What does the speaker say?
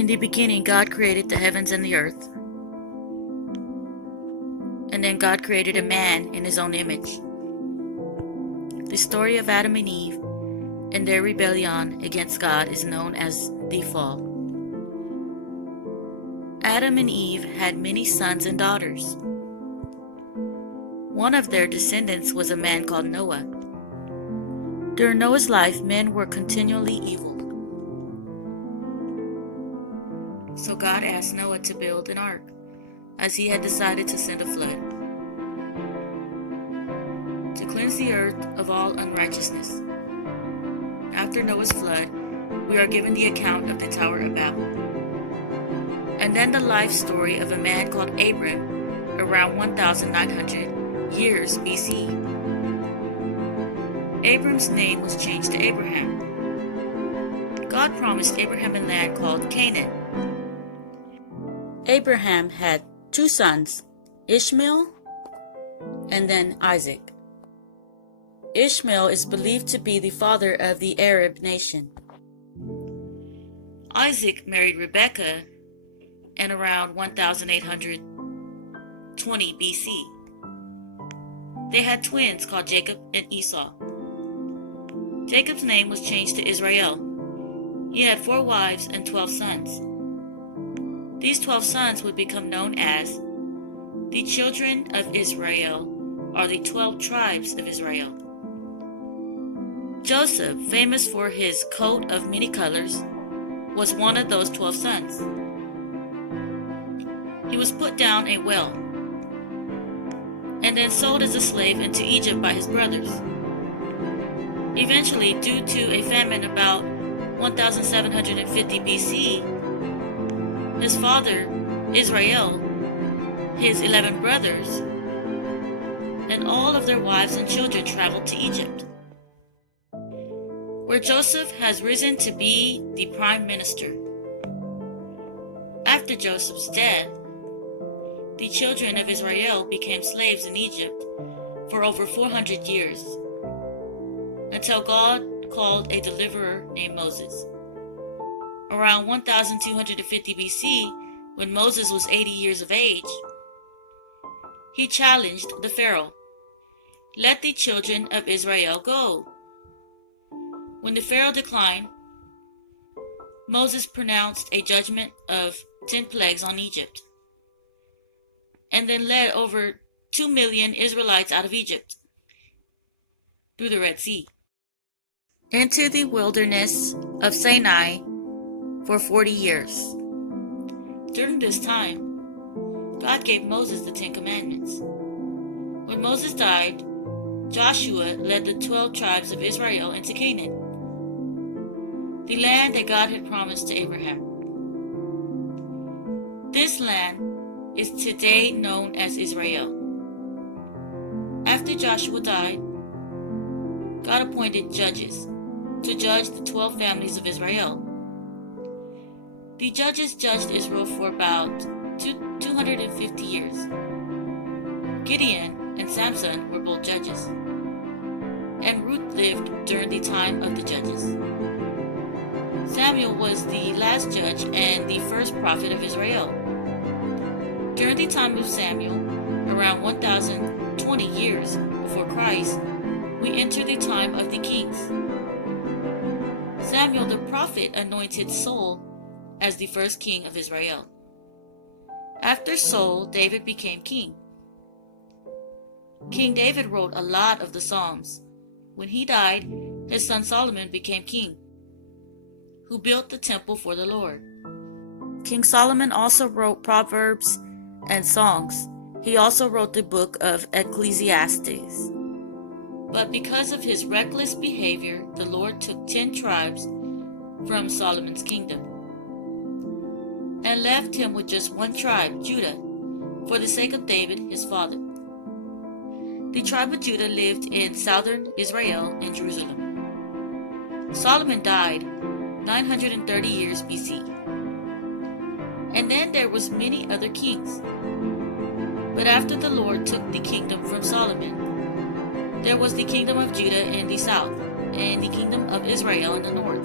In the beginning, God created the heavens and the earth. And then God created a man in his own image. The story of Adam and Eve and their rebellion against God is known as the fall. Adam and Eve had many sons and daughters. One of their descendants was a man called Noah. During Noah's life, men were continually evil. So God asked Noah to build an ark, as he had decided to send a flood to cleanse the earth of all unrighteousness. After Noah's flood, we are given the account of the Tower of Babel, and then the life story of a man called Abram around 1900 years BC. Abram's name was changed to Abraham. God promised Abraham a land called Canaan. Abraham had two sons, Ishmael and then Isaac. Ishmael is believed to be the father of the Arab nation. Isaac married Rebekah in around 1820 BC. They had twins called Jacob and Esau. Jacob's name was changed to Israel. He had 4 wives and 12 sons. These 12 sons would become known as the children of Israel, or the 12 tribes of Israel. Joseph, famous for his coat of many colors, was one of those 12 sons. He was put down a well and then sold as a slave into Egypt by his brothers. Eventually, due to a famine about 1750 BC, his father, Israel, his 11 brothers, and all of their wives and children traveled to Egypt, where Joseph has risen to be the prime minister. After Joseph's death, the children of Israel became slaves in Egypt for over 400 years, until God called a deliverer named Moses. Around 1250 BC, when Moses was 80 years of age, he challenged the Pharaoh, "Let the children of Israel go." When the Pharaoh declined, Moses pronounced a judgment of 10 plagues on Egypt, and then led over 2 million Israelites out of Egypt through the Red Sea into the wilderness of Sinai for 40 years. During this time, God gave Moses the 10 Commandments. When Moses died, Joshua led the 12 tribes of Israel into Canaan, the land that God had promised to Abraham. This land is today known as Israel. After Joshua died, God appointed judges to judge the 12 families of Israel. The judges judged Israel for about 250 years. Gideon and Samson were both judges, and Ruth lived during the time of the judges. Samuel was the last judge and the first prophet of Israel. During the time of Samuel, around 1020 years before Christ, we enter the time of the kings. Samuel the prophet anointed Saul as the first king of Israel. After Saul, David became king. King David wrote a lot of the Psalms. When he died, his son Solomon became king, who built the temple for the Lord. King Solomon also wrote Proverbs and Songs. He also wrote the book of Ecclesiastes. But because of his reckless behavior, the Lord took 10 tribes from Solomon's kingdom and left him with just one tribe, Judah, for the sake of David, his father. The tribe of Judah lived in southern Israel in Jerusalem. Solomon died 930 years BC. And then there was many other kings. But after the Lord took the kingdom from Solomon, there was the kingdom of Judah in the south, and the kingdom of Israel in the north.